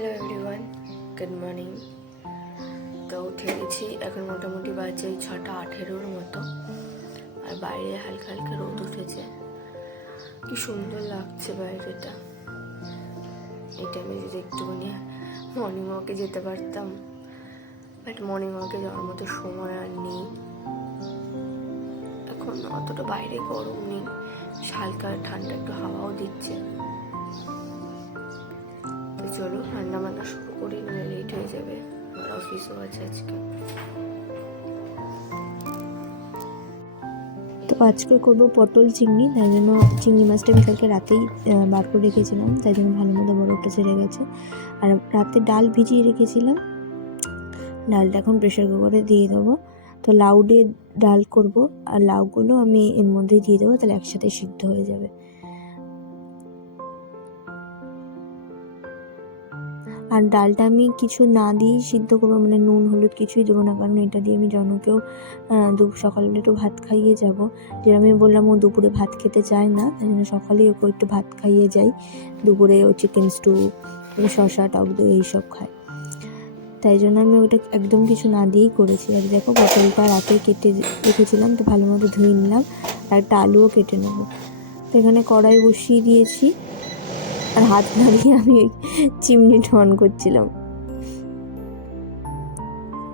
Hello everyone, good morning. তো উঠে গেছি, এখন মোটামুটি বাজে 6:18 মতো, আর বাইরে হালকা হালকা রোদ উঠেছে। কি সুন্দর লাগছে বাইরেটা। এই টাইমে যদি একটুখানি মর্নিং ওয়াকে যেতে পারতাম, বাট মর্নিং ওয়াকে যাওয়ার মতো সময় আর নেই। এখন অতটা বাইরে গরম নেই, হালকা ঠান্ডা একটু হাওয়াও দিচ্ছে। তো চলো রান্না বান্না শুরু করি, নাহলে লেট হয়ে যাবে, আমার অফিসও আছে আজকে। তো আজকে করবো পটল চিংড়ি, তাই জন্য চিংড়ি মাছটা আমি কালকে রাতেই বার করে রেখেছিলাম, তাই জন্য ভালো মতো বরফটা ছেড়ে গেছে। আর রাতে ডাল ভিজিয়ে রেখেছিলাম, ডালটা এখন প্রেশার কুকারে দিয়ে দেবো। তো লাউ দিয়ে ডাল করব, আর লাউগুলো আমি এর মধ্যেই দিয়ে দেবো, তাহলে একসাথে সিদ্ধ হয়ে যাবে। আর ডালটা আমি কিছু না দিয়েই সিদ্ধ করবো, মানে নুন হলুদ কিছুই দেবো না, কারণ এটা দিয়ে আমি জনকেও সকালবেলা একটু ভাত খাইয়ে যাব। যেরকম আমি বললাম, ও দুপুরে ভাত খেতে চায় না, তাই জন্য সকালেই ওকে একটু ভাত খাইয়ে যাই। দুপুরে ও চিকেন স্টু, শসা, টক দই এইসব খায়, তাই জন্য আমি ওটা একদম কিছু না দিয়েই করেছি। আর দেখো পটলটা রাতে কেটে রেখেছিলাম, তো ভালো মতো ধুয়ে নিলাম, আর একটা আলুও কেটে নেবো। তো এখানে কড়াই বসিয়ে দিয়েছি, আর হাত নাড়িয়ে আমি চিমনিটা অন করছিলাম।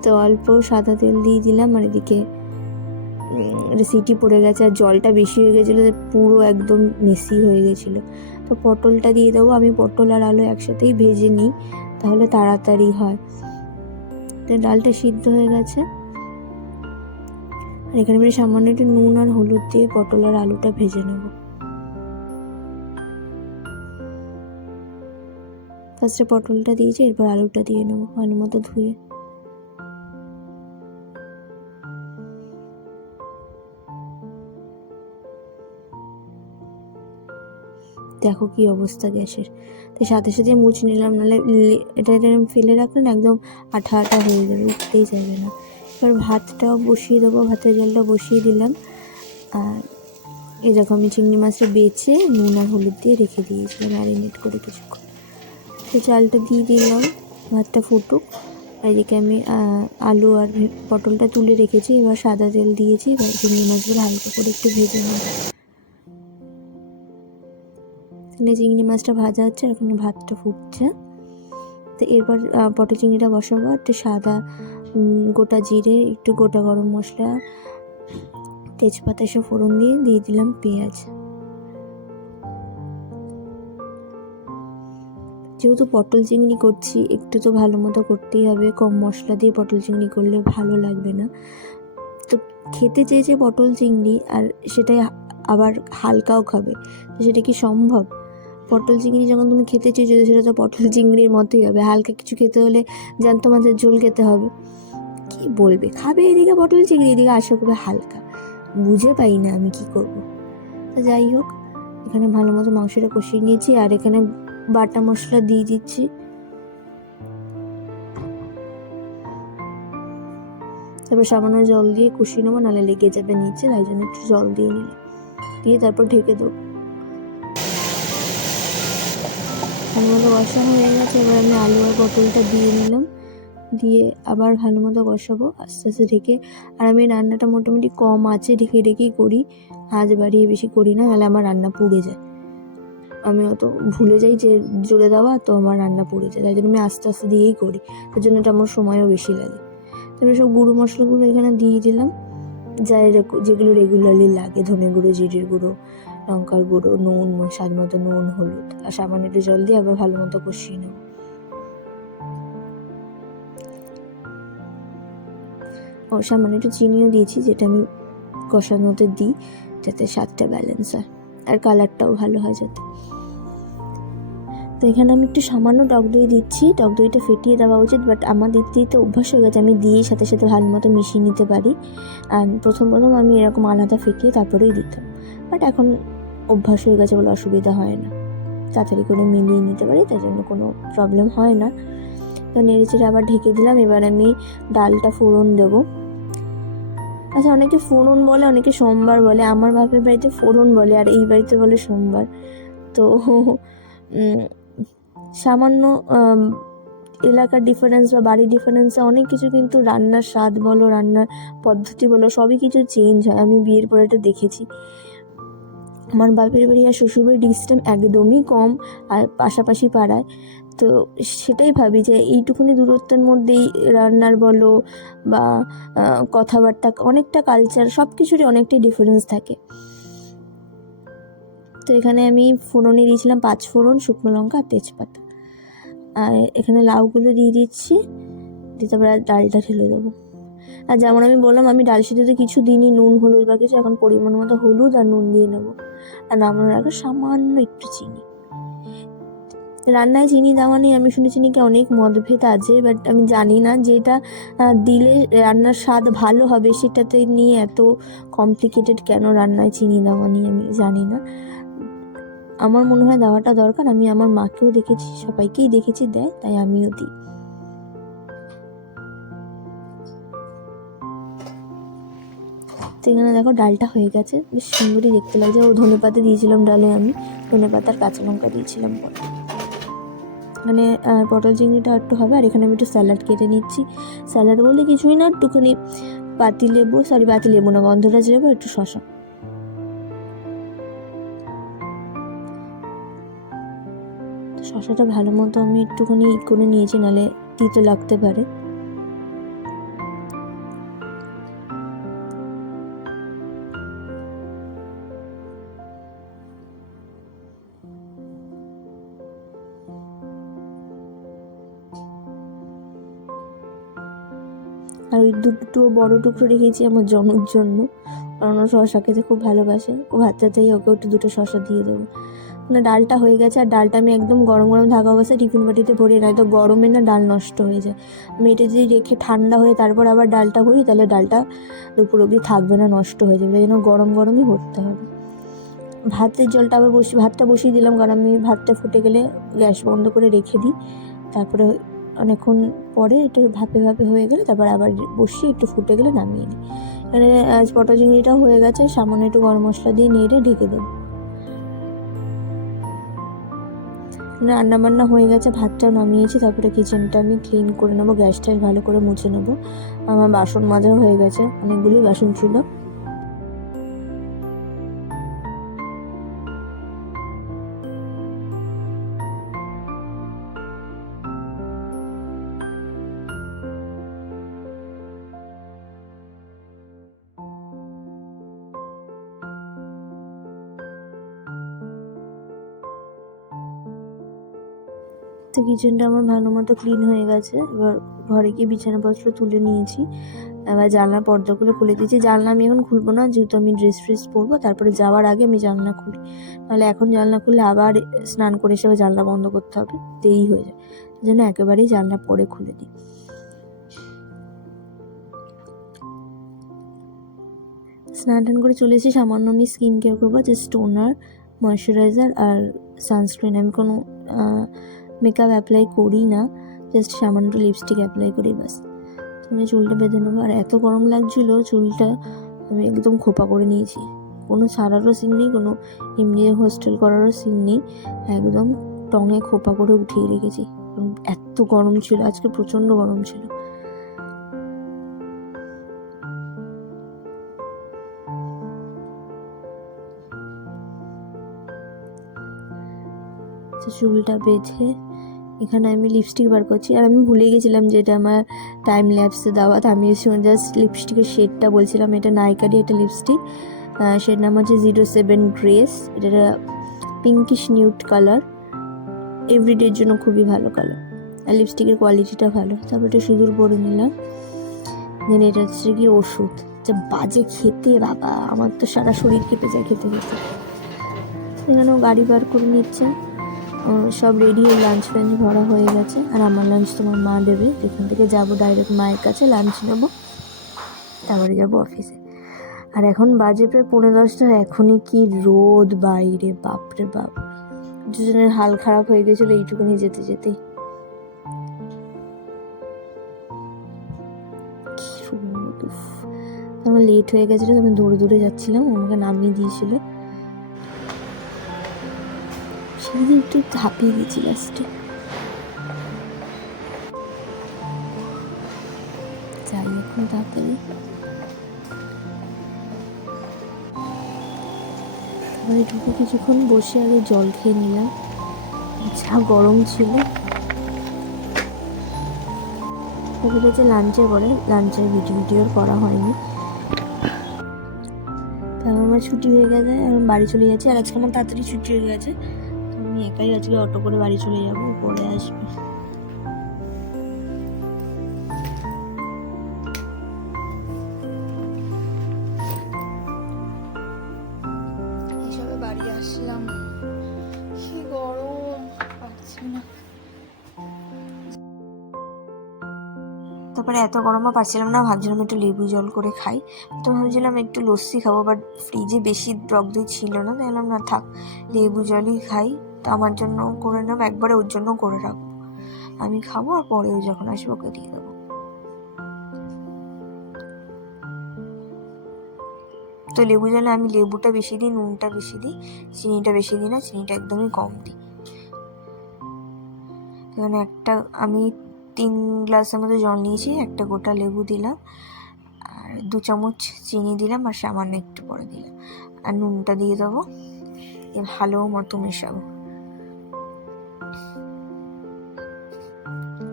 তো অল্প সাদা তেল দিয়ে দিলাম, আর এদিকে সিটি পড়ে গেছে, আর জলটা বেশি হয়ে গেছিলো, পুরো একদম মেসি হয়ে গেছিলো। তো পটলটা দিয়ে দেবো। আমি পটল আর আলু একসাথেই ভেজে নিই, তাহলে তাড়াতাড়ি হয়। তো ডালটা সিদ্ধ হয়ে গেছে, আর এখানে আমি সামান্য একটু নুন আর হলুদ দিয়ে পটল আর আলুটা ভেজে নেব। ফার্স্টে পটলটা দিয়েছি, এরপর আলুটা দিয়ে নেবো ভালো মতো ধুয়ে। দেখো কি অবস্থা গ্যাসের, তাই সাথে সাথে মুছে নিলাম, নাহলে এটা ফেলে রাখলে না একদম আঠা আঠা হয়ে যাবে, উঠতেই যাবে না। এবার ভাতটাও বসিয়ে দেবো, ভাতের জলটা বসিয়ে দিলাম। আর এই দেখো আমি চিংড়ি মাছটা বেছে নুন আর হলুদ দিয়ে রেখে দিয়েছিলাম ম্যারিনেট করে কিছুক্ষণ। তো চালটা দিয়ে দিলাম, ভাতটা ফুটুক। আর এদিকে আমি আলু আর পটলটা তুলে রেখেছি, এবার সাদা তেল দিয়েছি, এবার চিংড়ি মাছগুলো হালকা করে একটু ভেজে নেব। চিংড়ি মাছটা ভাজা হচ্ছে, আর ওখানে ভাতটা ফুটছে। তো এরপর পটল চিংড়িটা বসাবো। একটু সাদা গোটা জিরে, একটু গোটা গরম মশলা, তেজপাতা এসব ফোড়ন দিয়ে দিলাম পেঁয়াজ। যেহেতু পটল চিংড়ি করছি, একটু তো ভালো মতো করতেই হবে, কম মশলা দিয়ে পটল চিংড়ি করলে ভালো লাগবে না। তো খেতে চেয়েছে পটল চিংড়ি, আর সেটাই আবার হালকাও খাবে, তো সেটা কি সম্ভব? পটল চিংড়ি যখন তুমি খেতে চেয়েছো, সেটা তো পটল চিংড়ির মতোই হবে। হালকা কিছু খেতে হলে জ্যান্ত মাছের ঝোল খেতে হবে, কি বলবে? খাবে এদিকে পটল চিংড়ি, এদিকে আশা করবে হালকা। বুঝে পাই না আমি কি করব। তো যাই হোক, এখানে ভালো মতো মাংসটা কষিয়ে নিয়েছি, আর এখানে বাটা মশলা দিয়ে দিচ্ছি। তারপর সামান্য জল দিয়ে কষিয়ে নেবো, নাহলে লেগে যাবে নিচে, তাই জন্য একটু জল দিয়ে নিলাম, দিয়ে তারপর ঢেকে দেবো। ভালো মতো কষা হয়ে গেছে, এবার আমি আলু আর পটলটা দিয়ে নিলাম, দিয়ে আবার ভালো মতো কষাবো আস্তে আস্তে ঢেকে। আর আমি রান্নাটা মোটামুটি কম আঁচে ঢেকে ঢেকেই করি, আঁচ বাড়িয়ে বেশি করি না, নাহলে আমার রান্না পুড়ে যায়। আমি অত ভুলে যাই যে জুড়ে দেওয়া, তো আমার রান্না পুড়ে যায়, তাই জন্য আমি আস্তে আস্তে দিয়েই করি, তার জন্য এটা আমার সময়ও বেশি লাগে। তারপরে সব গুঁড়ো মশলাগুলো এখানে দিয়ে দিলাম, যেগুলো রেগুলারলি লাগে, ধনে গুঁড়ো, জিরের গুঁড়ো, লঙ্কার গুঁড়ো, নুন, স্বাদ মতো নুন, হলুদ, আর সামান্য একটু জল দিয়ে আবার ভালো মতো কষিয়ে নেব। ও সামান্য একটু চিনিও দিয়েছি, যেটা আমি কষানোতে দিই, যাতে স্বাদটা ব্যালেন্স হয় আর কালারটাও ভালো হয় যাতে। তো এখানে আমি একটু সামান্য টক দই দিচ্ছি, টক দইটা ফেটিয়ে দেওয়া উচিত, বাট আমার দিতে অভ্যাস হয়ে গেছে, আমি দিয়েই সাথে সাথে ভালো মতো মিশিয়ে নিতে পারি। আর প্রথম আমি এরকম আলাদা ফেটিয়ে তারপরেই দিতাম, বাট এখন অভ্যাস হয়ে গেছে বলে অসুবিধা হয় না, তাড়াতাড়ি করে মিলিয়ে নিতে পারি, তাই জন্য কোনো প্রবলেম হয় না। তো নেড়েচেড়ে আবার ঢেকে দিলাম। এবার আমি ডালটা ফোড়ন দেবো। আচ্ছা, অনেকে ফোড়ন বলে, অনেকে সোমবার বলে, আমার বাপের বাড়িতে ফোড়ন বলে, আর এই বাড়িতে বলে সোমবার। তো সামান্য এলাকার ডিফারেন্স বা বাড়ির ডিফারেন্সে অনেক কিছু কিন্তু রান্নার স্বাদ বলো, রান্নার পদ্ধতি বলো, সবই কিছু চেঞ্জ হয়। আমি বিয়ের পরে এটা দেখেছি। আমার বাপের বাড়ি আর শ্বশুরবাড়ির ডিস্টেন্স একদমই কম, আর পাশাপাশি পাড়ায়। তো সেটাই ভাবি যে এইটুকুনি দূরত্বের মধ্যেই রান্নার বলো বা কথাবার্তা, অনেকটা কালচার, সব কিছুরই অনেকটাই ডিফারেন্স থাকে। তো এখানে আমি ফোড়নে দিয়েছিলাম 5 ফোড়ন, শুকনো লঙ্কা আর তেজপাতা। আর এখানে লাউগুলো দিয়ে দিচ্ছি, দিয়ে তারপরে ডালটা ঢেলে দেবো। আর যেমন আমি বললাম, আমি ডাল সিদ্ধতে কিছু দিনই নুন হলুদ বা কিছু, এখন পরিমাণ মতো হলুদ আর নুন দিয়ে নেবো। আর নামানোর আগে সামান্য একটু চিনি। রান্নায় চিনি দেওয়া নিয়ে আমি শুনেছি নাকি অনেক মতভেদ আছে, বাট আমি জানি না যেটা দিলে রান্নার স্বাদ ভালো হবে সেটাতে নিয়ে এত কমপ্লিকেটেড কেন রান্নায় চিনি দেওয়া নিয়ে আমি জানি না। আমার মনে হয় দেওয়াটা দরকার। আমি আমার মাকেও দেখেছি, সবাইকেই দেখেছি দেয়, তাই আমিও দিই। তো এখানে দেখো ডালটা হয়ে গেছে, বেশ সুন্দরই দেখতে লাগছে। ও ধনেপাতা দিয়েছিলাম ডালে, আমি ধনেপাতা আর কাঁচা লঙ্কা দিয়েছিলাম পরে। এখানে পটল চিংড়িটা একটু হবে, আর এখানে আমি একটু স্যালাড কেটে নিচ্ছি। স্যালাড বলতে কিছুই না, একটুখানি পাতিলেবু না, গন্ধরাজ লেবু, একটু শসা। শসাটা ভালো মতো আমি একটুখানি করে নিয়েছি, নাহলে তিতো লাগতে পারে। আর ওই দুটো বড় টুকরো রেখেছি আমার জনের জন্য, কারণ ও শসা খেতে খুব ভালোবাসে। ও ভাতটাতেই ওকে একটু দুটো শসা দিয়ে দেবো। না, ডালটা হয়ে গেছে। আর ডালটা আমি একদম গরম গরম থাকা অবস্থায় টিফিন বাটিতে ভরিয়ে, নয়তো গরমে না ডাল নষ্ট হয়ে যায়। আমি এটা যদি রেখে ঠান্ডা হয়ে তারপর আবার ডালটা ভরি, তাহলে ডালটা দুপুর অবধি থাকবে না, নষ্ট হয়ে যাবে। তাই জন্য গরম গরমই ভরতে হবে। ভাতের জলটা আবার ভাতটা বসিয়ে দিলাম, কারণ আমি ভাতটা ফুটে গেলে গ্যাস বন্ধ করে রেখে দিই। তারপরে অনেকক্ষণ পরে একটু ভাপে ভাপে হয়ে গেলে তারপর আবার বসিয়ে একটু ফুটে গেলে নামিয়ে নিই। এখানে পটল চিংড়িটাও হয়ে গেছে, সামান্য একটু গরম মশলা দিয়ে নেড়ে ঢেকে দেবো। রান্না বান্না হয়ে গেছে, ভাতটা নামিয়েছি। তারপরে কিচেনটা আমি ক্লিন করে নেবো, গ্যাসটা ভালো করে মুছে নেবো। আমার বাসন মাজা হয়ে গেছে, অনেকগুলি বাসন ছিল। তো কিচেনটা আমার ভালো মতো ক্লিন হয়ে গেছে। এবার ঘরে গিয়ে বিছানাপত্র তুলে নিয়েছি, এবার জানলার পর্দাগুলো খুলে দিয়েছি। জানলা আমি এখন খুলবো না, যেহেতু আমি ড্রেস পরবো। তারপরে যাওয়ার আগে আমি জানলা খুলি, নাহলে এখন জানলা খুললে আবার স্নান করে এসে জানলা বন্ধ করতে হবে, দেরি হয়ে যায়। সেই জন্য একেবারেই জানলা পরে খুলে দিই। স্নান টান করে চলে এসে সামান্য আমি স্কিন কেয়ার করবো, জাস্ট টোনার, ময়শ্চারাইজার আর সানস্ক্রিন। আমি কোনো মেকআপ অ্যাপ্লাই করি না, জাস্ট সামান্য লিপস্টিক অ্যাপ্লাই করি, ব্যাস। আমি চুলটা বেঁধে নেবো। আর এত গরম লাগছিল, চুলটা আমি একদম খোপা করে নিয়েছি। কোনো ছাড়ারও সিন নেই, কোনো এমনি হোস্টেল করারও সিন নেই, একদম টঙে খোপা করে উঠিয়ে রেখেছি। এত গরম ছিল আজকে, প্রচণ্ড গরম ছিল। চুলটা বেঁধে এখানে আমি লিপস্টিক বার করছি। আর আমি ভুলে গেছিলাম যে এটা আমার টাইম ল্যাপসে দেওয়া, তো আমি জাস্ট লিপস্টিকের শেডটা বলছিলাম। এটা নাইকারই একটা লিপস্টিক, শেড নাম হচ্ছে 07 গ্রেস। এটা পিঙ্কিশ নিউড কালার, এভরিডের জন্য খুবই ভালো কালার, আর লিপস্টিকের কোয়ালিটিটা ভালো। তারপর এটা সিঁদুর পরে নিলাম। দেন এটা হচ্ছে কি ওষুধ, যা বাজে খেতে বাবা, আমার তো সারা শরীর কেঁপে যায় খেতে খেতে। এখানেও গাড়ি বার করে নিচ্ছে, সব রেডি হয়ে লাঞ্চ ফাঞ্চ ভরা হয়ে গেছে। আর আমার লাঞ্চ তোমার মা দেবে, এখান থেকে যাবো ডাইরেক্ট মায়ের কাছে, লাঞ্চ নেবো, তারপরে যাবো অফিসে। আর এখন বাজে প্রায় 10:45, এখনই কি রোদ বাইরে, বাপরে বাপ। দুজনের হাল খারাপ হয়ে গেছিলো এইটুকুনি যেতে যেতেই। আমার লেট হয়ে গেছিলো, আমি দৌড়ে দৌড়ে যাচ্ছিলাম, আমাকে নামিয়ে দিয়েছিল। সেদিন একটু হাঁপিয়ে গেছি লাস্টে। তাড়াতাড়ি। তারপরে ঢুকে কিছুক্ষণ বসে আগে জল খেয়ে নিলাম, যা গরম ছিল। তারপরে যে লাঞ্চে করে, লাঞ্চের ভিডিও করা হয়নি। তারপর আমার ছুটি হয়ে গেছে, আমি বাড়ি চলে যাচ্ছি। আর আজকে আমার তাড়াতাড়ি ছুটি হয়ে গেছে, তো আমি একাই আজকে অটো করে বাড়ি চলে যাবো, পরে আসবি। এইসবে বাড়ি আসলাম, কি গরম, পারছি না। তারপরে এত গরমও পাচ্ছিলাম না, ভাবছিলাম একটু লেবু জল করে খাই। তো ভাবছিলাম একটু লস্যি খাবো, বাট ফ্রিজে বেশি টক দই ছিল না, দেখলাম না থাক লেবু জলই খাই। তো আমার জন্য করে নেবো, একবারে ওর জন্য করে রাখবো, আমি খাবো আর পরে ও যখন আসবো ওকে দিয়ে দেবো। তো লেবু জলে আমি লেবুটা বেশি দিই, নুনটা বেশি দিই, চিনিটা বেশি দিই না, চিনিটা একদমই কম দিই। এখানে আমি 3 গ্লাসের মতো জল নিয়েছি, একটা গোটা লেবু দিলাম, আর 2 চামচ চিনি দিলাম, আর সামান্য একটু পরে দিলাম, আর নুনটা দিয়ে দেবো। ভালো মতো মেশাবো।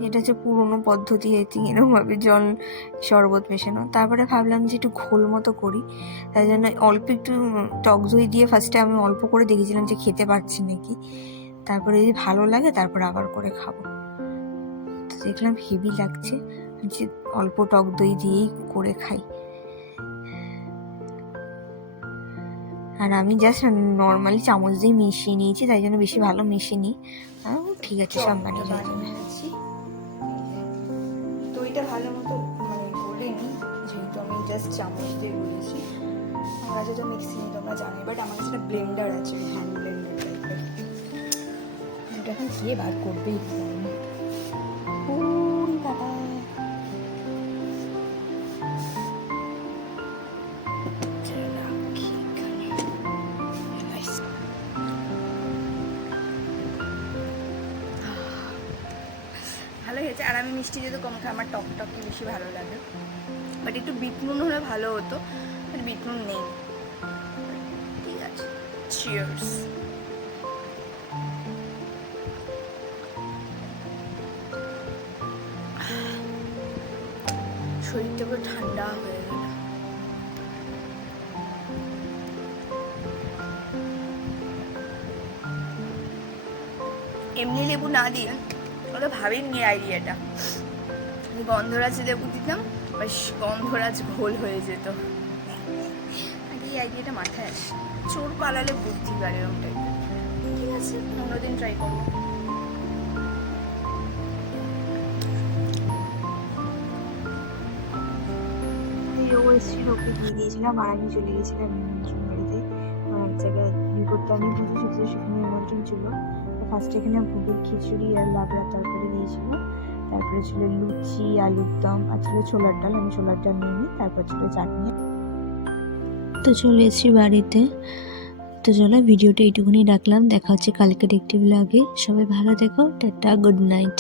এটা হচ্ছে পুরোনো পদ্ধতি, এরকমভাবে জল শরবত মেশানো। তারপরে ভাবলাম যে একটু ঘোল মতো করি, তাই জন্য অল্প একটু টক দই দিয়ে ফার্স্টে আমি অল্প করে দেখেছিলাম যে খেতে পারছি নাকি, তারপরে যদি ভালো লাগে তারপর আবার করে খাবো। তো দেখলাম হেভি লাগছে, যে অল্প টক দই দিয়েই করে খাই। আর আমি জাস্ট নর্মালি চামচ দিয়ে মিশিয়ে নিয়েছি, তাই জন্য বেশি ভালো মিশিয়ে ঠিক আছে, সব বানিয়ে যাবে। দইটা ভালো মতো গলে নিই, যেহেতু আমি জাস্ট চামচ দিয়ে গুলিয়েছি। আমার কাছে তো মিক্সি নেই তোমরা জানো, বাট আমার কাছে একটা ব্লেন্ডার আছে, হ্যান্ড ব্লেন্ডার টাইপের। এটা এখন কে বার করবেই বাবা। ভালো হয়েছে। আর আমি মিষ্টি যেহেতু কম খাই, আমার টক টকই বেশি ভালো লাগে, বাট একটু বিট নুন হলে ভালো হতো, বাট বিট নুন নেই। ঠিক আছে, চিয়ার্স। শরীরটা পুরো ঠান্ডা হয়ে গেল। এমনি লেবু না দিয়ে ওটা ভাবিনি আইডিয়াটা, গন্ধরাজ লেবু দিতাম, বেশ গন্ধরাজ ঘোল হয়ে যেত। আগে এই আইডিয়াটা মাথায় আসে, চোর পালালে বুদ্ধি বাড়ে এরকম টাইপের। ঠিক আছে, অন্যদিন ট্রাই করবো। এসেছিল, ওকে দিয়ে দিয়েছিলাম, আর আমি চলে গেছিলাম নিমন্ত্রণ বাড়িতে। এক জায়গায় করতে আমি পুজো শিখছি, সেখানে নিমন্ত্রণ ছিল। ফার্স্টে এখানে ভোগের খিচুড়ি আর লাবড়া তরকারি দিয়েছিল, তারপরে ছিল লুচি, আলুর দম, আর ছিল ছোলার ডাল। আমি ছোলার ডাল নিয়ে নিই, তারপর ছিল চাটনি। তো চলে এসেছি বাড়িতে। তো চলো ভিডিওটা এইটুকুনি রাখলাম, দেখা হচ্ছে কালকের একটি ব্লগে। সবাই ভালো থেকো, টাটা, গুড নাইট।